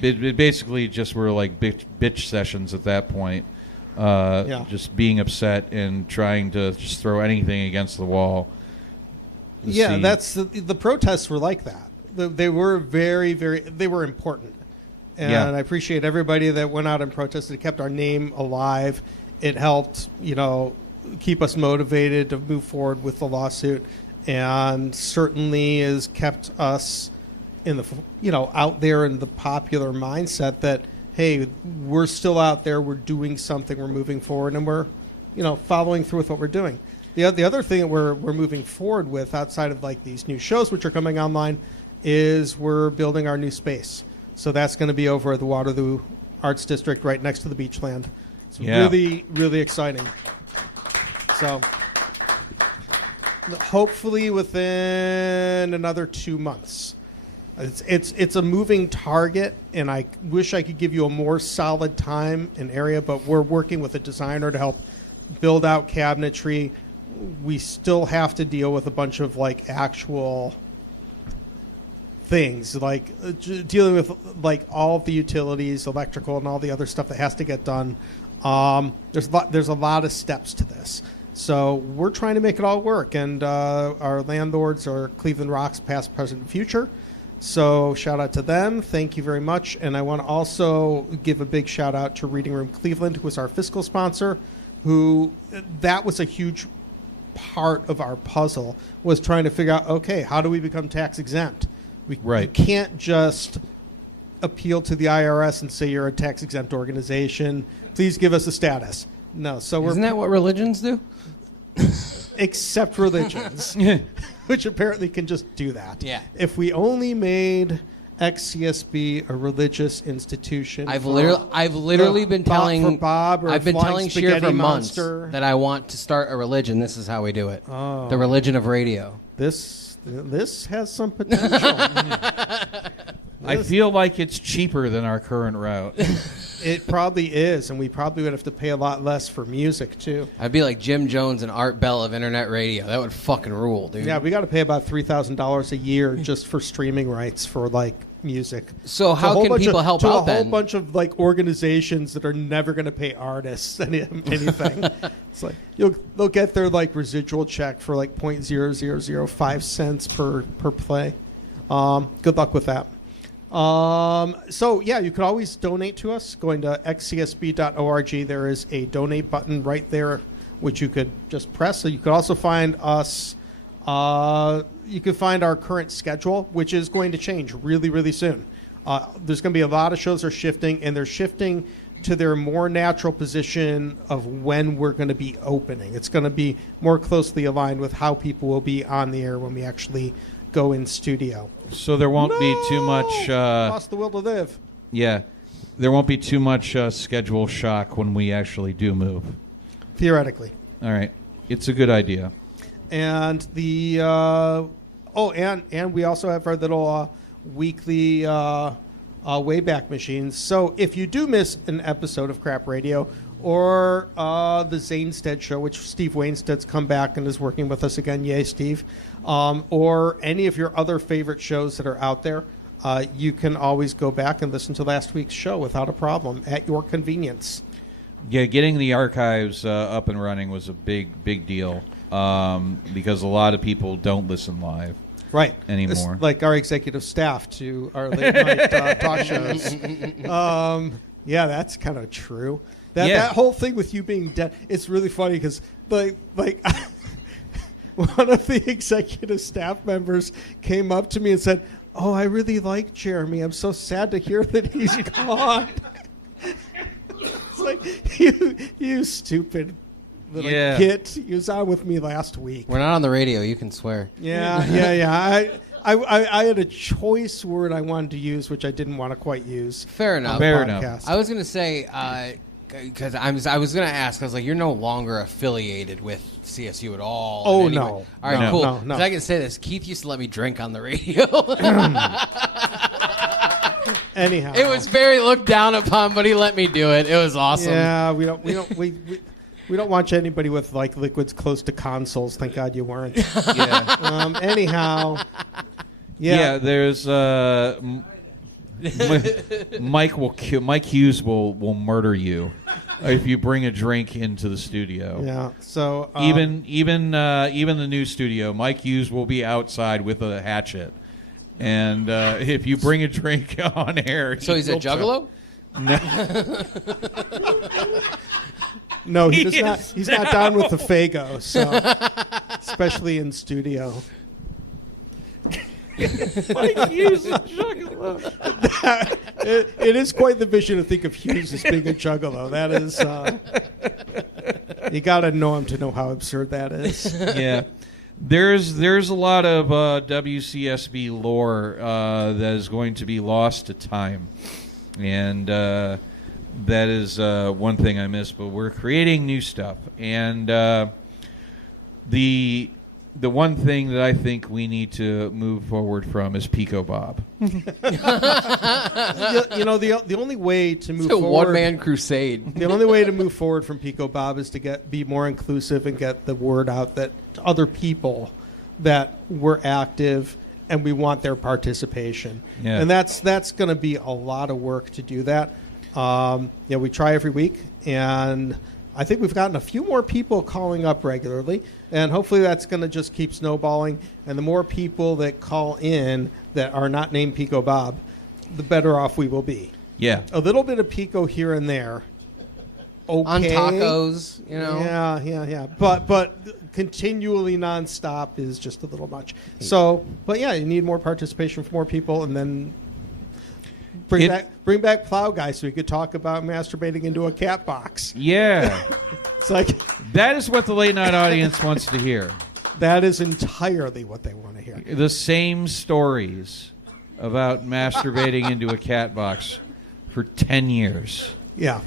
it basically just were like bitch sessions at that point. Just being upset and trying to just throw anything against the wall. Yeah, that's the protests were like that. They were very, very. They were important, and I appreciate everybody that went out and protested. It kept our name alive. It helped, keep us motivated to move forward with the lawsuit, and certainly has kept us in the, out there in the popular mindset that, hey, we're still out there, we're doing something, we're moving forward, and we're, following through with what we're doing. The other thing that we're moving forward with outside of these new shows which are coming online is we're building our new space. So that's going to be over at the Waterloo Arts District right next to the Beachland. It's really, really exciting. So hopefully within another 2 months. It's a moving target, and I wish I could give you a more solid time and area, but we're working with a designer to help build out cabinetry. We still have to deal with a bunch of actual things, dealing with all of the utilities, electrical, and all the other stuff that has to get done. There's a lot of steps to this. So we're trying to make it all work, and our landlords are Cleveland Rocks, past, present, and future. So shout out to them. Thank you very much. And I want to also give a big shout out to Reading Room Cleveland, who was our fiscal sponsor, that was a huge part of our puzzle, was trying to figure out, okay, how do we become tax exempt? We can't just appeal to the IRS and say you're a tax exempt organization. Please give us a status. No. So Isn't that what religions do? except religions, which apparently can just do that. Yeah. If we only made XCSB a religious institution, I've literally been telling Bob, or I've been Flying telling Sheer Spaghetti for months Monster. that I want to start a religion. This is how we do it. Oh. The religion of radio. This has some potential. I feel like it's cheaper than our current route. It probably is, and we probably would have to pay a lot less for music too. I'd be like Jim Jones and Art Bell of internet radio. That would fucking rule, dude. Yeah, we got to pay about $3,000 a year just for streaming rights for like music. So how can people help out then? A whole bunch of like organizations that are never going to pay artists anything. It's like they'll get their like residual check for like 0.0005 cents per play. Good luck with that. So yeah, you could always donate to us going to xcsb.org. There is a donate button right there, which you could just press. So you could also find us. You can find our current schedule, which is going to change really, really soon. There's going to be a lot of shows are shifting, and they're shifting to their more natural position of when we're going to be opening. It's going to be more closely aligned with how people will be on the air when we actually go in studio. So there won't be too much... lost the will to live. Yeah. There won't be too much schedule shock when we actually do move. Theoretically. All right. It's a good idea. And the... and we also have our little weekly Wayback Machines. So if you do miss an episode of Crap Radio or the Zainstead Show, which Steve Wainstead's come back and is working with us again, yay, Steve, or any of your other favorite shows that are out there, you can always go back and listen to last week's show without a problem at your convenience. Yeah, getting the archives up and running was a big deal because a lot of people don't listen live. Right. Anymore. It's like our executive staff to our late night talk shows. Yeah, that's kind of true. That whole thing with you being dead, it's really funny because like one of the executive staff members came up to me and said, "Oh, I really like Jeremy. I'm so sad to hear that he's gone." It's like, you stupid little kid. He was on with me last week. We're not on the radio. You can swear. Yeah. I had a choice word I wanted to use, which I didn't want to quite use. Fair enough. Fair enough. I was going to say, because I was going to ask, I was like, you're no longer affiliated with CSU at all. Oh, in any no. way. All right, No, cool. no. Because I can say this. Keith used to let me drink on the radio. Anyhow. It was very looked down upon, but he let me do it. It was awesome. Yeah, we don't want anybody with like liquids close to consoles. Thank God you weren't. Yeah. Anyhow. Yeah, there's Mike Hughes will murder you if you bring a drink into the studio. Yeah. So even the new studio, Mike Hughes will be outside with a hatchet. And if you bring a drink on air, so he's a juggalo? No, he does not. He's not down with the Fago, so especially in studio. Mike Hughes is a juggalo. It is quite the vision to think of Hughes as being a juggalo. That is, you got to know him to know how absurd that is. Yeah. There's a lot of WCSB lore that is going to be lost to time, and that is one thing I miss. But we're creating new stuff, and the one thing that I think we need to move forward from is Pico Bob. The only way to move It's a forward, one-man crusade. The only way to move forward from Pico Bob is to be more inclusive and get the word out that to other people that we're active and we want their participation. Yeah. And that's going to be a lot of work to do that. We try every week, and I think we've gotten a few more people calling up regularly, and hopefully that's going to just keep snowballing. And the more people that call in that are not named Pico Bob, the better off we will be. Yeah. A little bit of Pico here and there. Okay. On tacos, Yeah. But continually nonstop is just a little much. So, but yeah, you need more participation from more people, and then Bring back Plow Guy so we could talk about masturbating into a cat box. Yeah. It's like that is what the late night audience wants to hear. That is entirely what they want to hear. The same stories about masturbating into a cat box for 10 years. Yeah,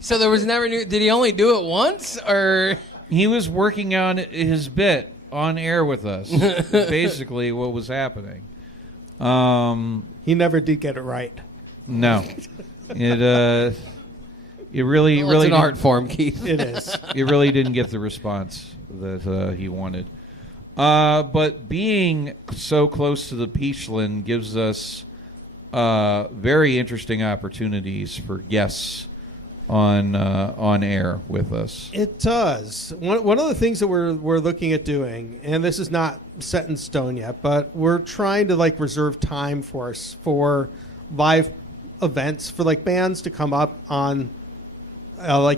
so there was never new. Did he only do it once, or he was working on his bit on air with us? Basically, what was happening. He never did get it right. No, it really it's an art form, Keith. It is. It really didn't get the response that he wanted. But being so close to the Peachland gives us very interesting opportunities for guests on air with us. It does. One of the things that we're looking at doing, and this is not set in stone yet, but we're trying to reserve time for live events for bands to come up on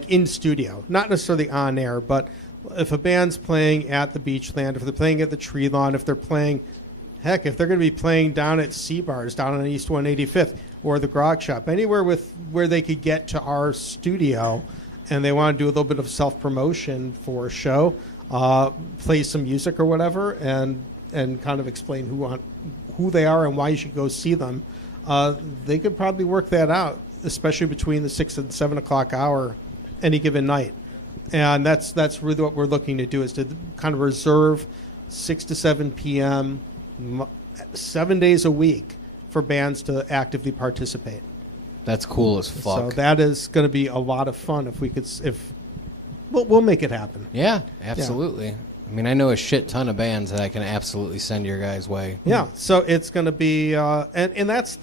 in studio, not necessarily on air, but if a band's playing at the Beachland, if they're playing at the Tree Lawn, if they're playing, heck, if they're going to be playing down at Sea Bars, down on East 185th, or the Grog Shop, anywhere where they could get to our studio, and they want to do a little bit of self-promotion for a show, play some music or whatever, and kind of explain who they are and why you should go see them, they could probably work that out, especially between the 6 and 7 o'clock hour any given night. And that's really what we're looking to do, is to kind of reserve 6 to 7 p.m., 7 days a week for bands to actively participate. That's cool as fuck. So that is going to be a lot of fun we'll make it happen. Yeah, absolutely. Yeah. I mean, I know a shit ton of bands that I can absolutely send your guys' way. Yeah, so it's going to be, and that's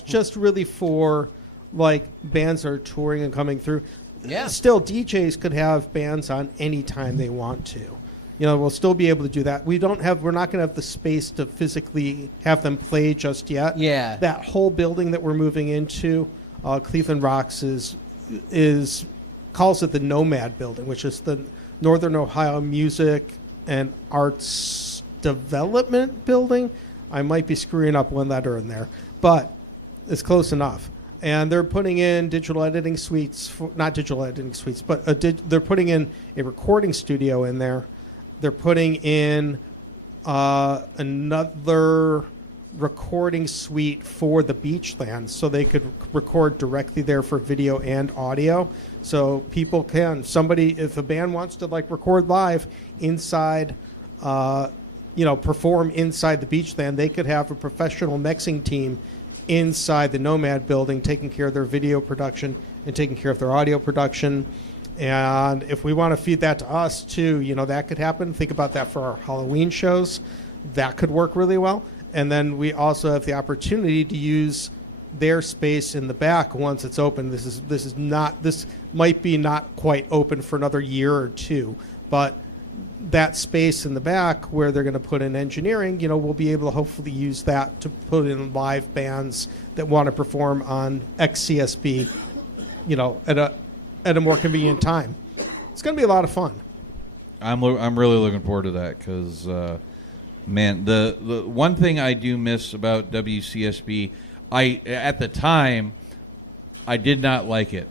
just really for bands that are touring and coming through. Yeah. Still, DJs could have bands on any time they want to. We'll still be able to do that. We're not going to have the space to physically have them play just yet. Yeah. That whole building that we're moving into, Cleveland Rocks calls it the Nomad Building, which is the Northern Ohio Music and Arts Development Building. I might be screwing up one letter in there, but it's close enough. And they're putting in digital editing suites, not digital editing suites, but they're putting in a recording studio in there. They're putting in another recording suite for the Beachlands, so they could record directly there for video and audio. So people can, if a band wants to record live inside, perform inside the Beachland, they could have a professional mixing team inside the Nomad Building, taking care of their video production and taking care of their audio production. And if we want to feed that to us too, that could happen. Think about that for our Halloween shows. That could work really well. And then we also have the opportunity to use their space in the back once it's open. This might be not quite open for another year or two, but that space in the back where they're going to put in engineering, we'll be able to hopefully use that to put in live bands that want to perform on XCSB, at a more convenient time. It's going to be a lot of fun. I'm really looking forward to that because, man, the one thing I do miss about WCSB, at the time, I did not like it,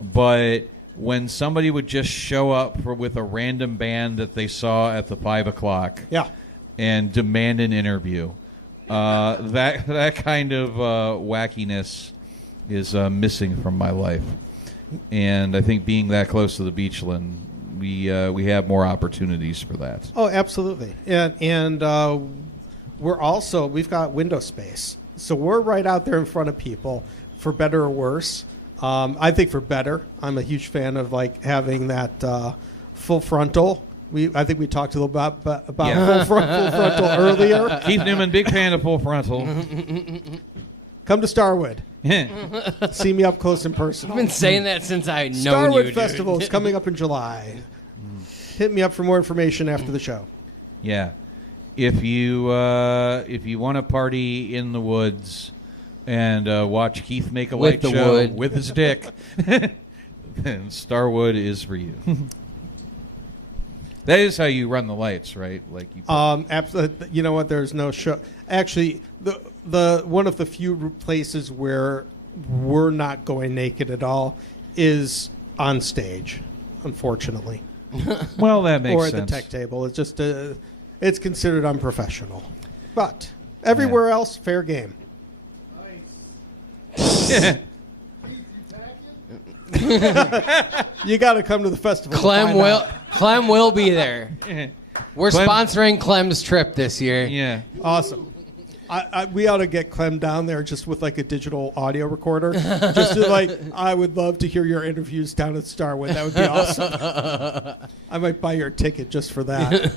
but when somebody would just show up with a random band that they saw at the 5 o'clock, and demand an interview, that kind of wackiness is missing from my life. And I think being that close to the Beachland, we have more opportunities for that. Oh, absolutely. And we've got window space, so we're right out there in front of people, for better or worse. I think for better. I'm a huge fan of having that full frontal. I think we talked a little about full frontal earlier. Keith Newman, big fan of full frontal. Come to Starwood. See me up close and personal. I've been saying that since I know you. Starwood Festival is coming up in July. Hit me up for more information after the show. Yeah, if you want to party in the woods and watch Keith make a light show with his dick, then Starwood is for you. That is how you run the lights, right? Absolutely. You know what? There's no show. Actually, the one of the few places where we're not going naked at all is on stage, unfortunately. Well, that makes or at sense. the tech table. It's just it's considered unprofessional. But everywhere else, fair game. You got to come to the festival. Clem will be there. We're Clem- sponsoring Clem's trip this year. Yeah. Awesome. We ought to get Clem down there just with like a digital audio recorder. Just to like, I would love to hear your interviews down at Starwood. That would be awesome. I might buy your ticket just for that.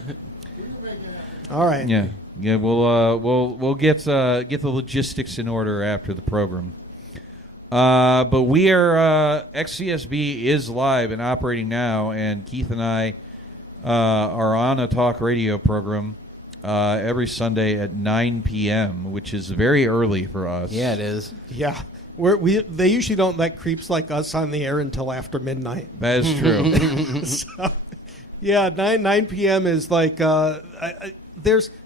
All right. Yeah. Yeah. We'll get the logistics in order after the program. But we are XCSB is live and operating now, and Keith and I are on a talk radio program every Sunday at 9 p.m., which is very early for us. Yeah, it is. Yeah. They usually don't let creeps like us on the air until after midnight. That is true. So, yeah, 9 p.m. is like there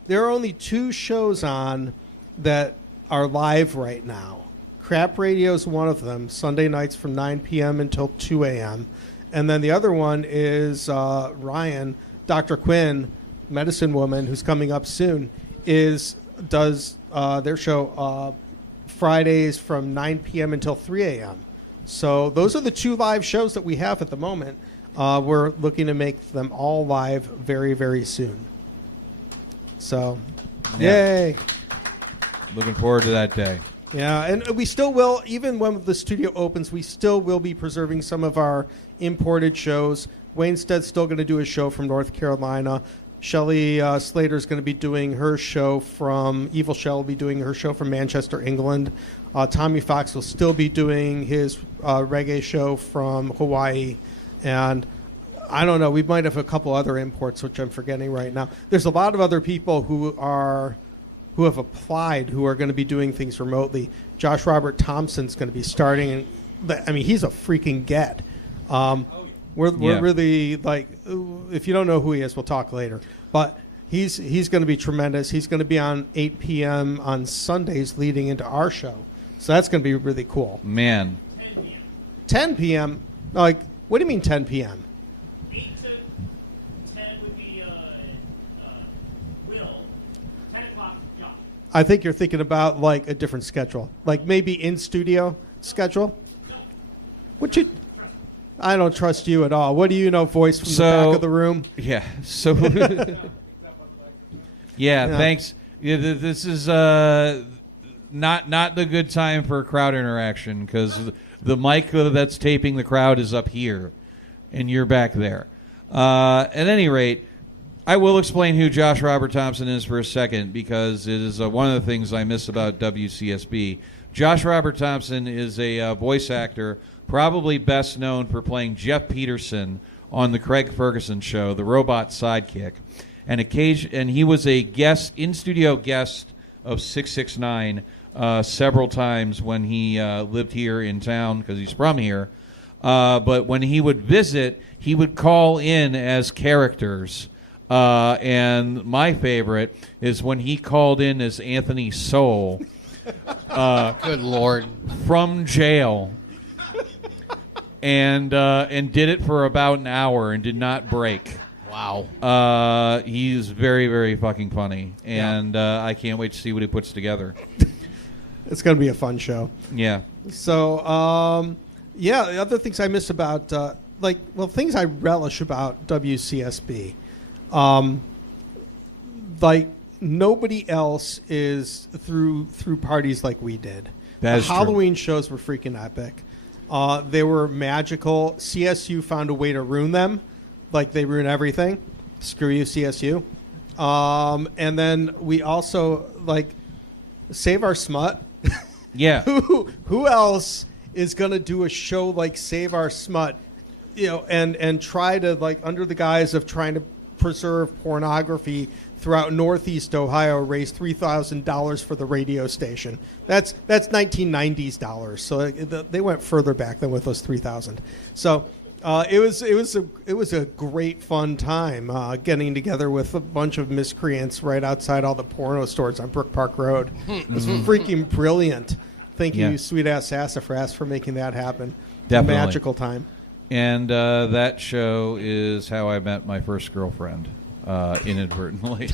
are only 2 shows on that are live right now. Crap Radio is one of them, Sunday nights from 9 p.m. until 2 a.m. And then the other one is Ryan, Dr. Quinn, medicine woman, who's coming up soon, does their show Fridays from 9 p.m. until 3 a.m. So those are the 2 live shows that we have at the moment. We're looking to make them all live very, very soon. So, yay. Looking forward to that day. Yeah, and we still will, even when the studio opens, we still will be preserving some of our imported shows. Wayne Stead's still going to do a show from North Carolina. Shelley Slater's going to be doing her show from, Evil Shell will be doing her show from Manchester, England. Tommy Fox will still be doing his reggae show from Hawaii. And I don't know, we might have a couple other imports, which I'm forgetting right now. There's a lot of other people who have applied, who are going to be doing things remotely. Josh Robert Thompson's going to be starting. I mean, he's a freaking get. We're really, like, if you don't know who he is, we'll talk later. But he's going to be tremendous. He's going to be on 8 p.m. on Sundays leading into our show. So that's going to be really cool. Man. 10 p.m.? Like, what do you mean 10 p.m.? 8 to 10 would be Will. 10 o'clock, Josh. I think you're thinking about, like, a different schedule. Like, maybe in-studio schedule? What you... I don't trust you at all. What do you know, voice from the back of the room? Yeah. So, yeah. Thanks. Yeah, this is not the good time for crowd interaction because the mic that's taping the crowd is up here, and you're back there. At any rate, I will explain who Josh Robert Thompson is for a second because it is one of the things I miss about WCSB. Josh Robert Thompson is a voice actor, probably best known for playing Jeff Peterson on the Craig Ferguson show, the robot sidekick. And he was a in-studio guest of 669 several times when he lived here in town because he's from here. But when he would visit, he would call in as characters. And my favorite is when he called in as Anthony Soul. Good Lord. From jail. And did it for about an hour and did not break. Wow. He's very, very fucking funny. And I can't wait to see what he puts together. It's going to be a fun show. Yeah. So, the other things I miss about, things I relish about WCSB. Nobody else is through parties like we did. That is the Halloween shows were freaking epic. They were magical. CSU found a way to ruin them, like they ruin everything. Screw you, CSU. And then we also Save Our Smut. Yeah. Who else is gonna do a show like Save Our Smut? And try to under the guise of trying to preserve pornography throughout Northeast Ohio, raise $3,000 for the radio station. That's 1990s dollars. So they went further back than with those 3,000. So It was a great fun time getting together with a bunch of miscreants right outside all the porno stores on Brook Park Road. It was freaking brilliant. Thank you, sweet ass Sassafras, for making that happen. Definitely. A magical time. And that show is how I met my first girlfriend, inadvertently.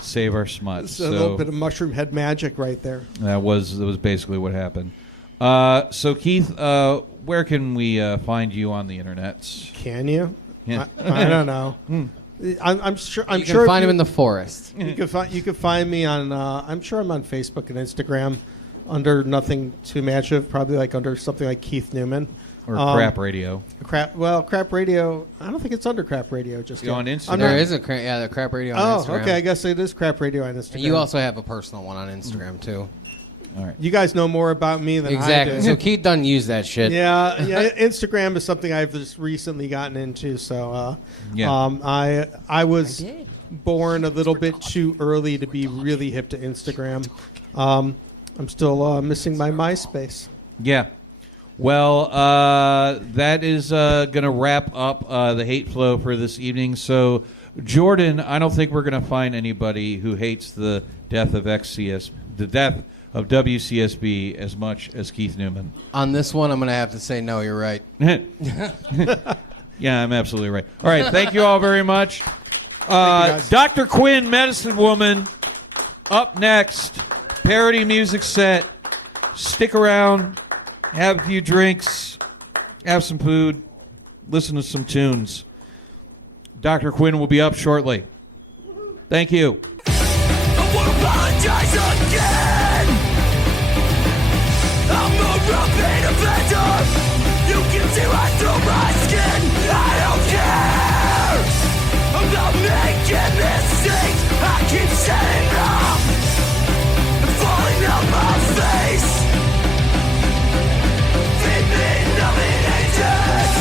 Save our smut. It's a little bit of mushroom head magic right there. That was basically what happened. So Keith, where can we find you on the internets? Can you? Yeah. I don't know. I'm sure. You can find him in the forest. You can find me on. I'm sure I'm on Facebook and Instagram under nothing too massive. Probably like under something like Keith Newman Or Crap Radio. Crap Radio. I don't think it's under Crap Radio. Just on Instagram. There is the Crap Radio on Instagram. Okay. I guess it is Crap Radio on Instagram. And you also have a personal one on Instagram too. All right. You guys know more about me than Exactly. I do. So Keith doesn't use that shit. Yeah. Instagram is something I've just recently gotten into. So, I was born a little bit too early to be really hip to Instagram. I'm still missing my MySpace. Yeah. Well, that is going to wrap up the hate flow for this evening. So, Jordan, I don't think we're going to find anybody who hates the death of of WCSB as much as Keith Newman. On this one, I'm going to have to say no. You're right. Yeah, I'm absolutely right. All right, thank you all very much. guys. Dr. Quinn, Medicine Woman, up next. Parody music set. Stick around, have a few drinks, have some food, listen to some tunes. Dr. Quinn will be up shortly. Thank you. I won't apologize again. I'm a repeat offender. You can see right through my skin. I don't care about making mistakes. I keep setting up and falling on my face. Feed me numbing agents.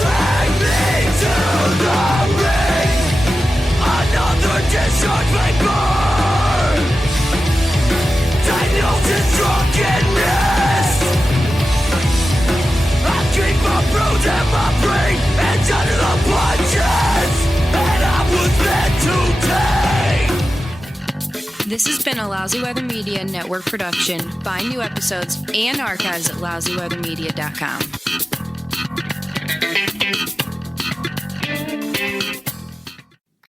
Drag me to the ring. Another discharge vapor. Diagnosis drunkenness. I keep my bruise and my brain and under the punches. And I was meant to take. This has been a Lousy Weather Media Network production. Find new episodes and archives at lousyweathermedia.com.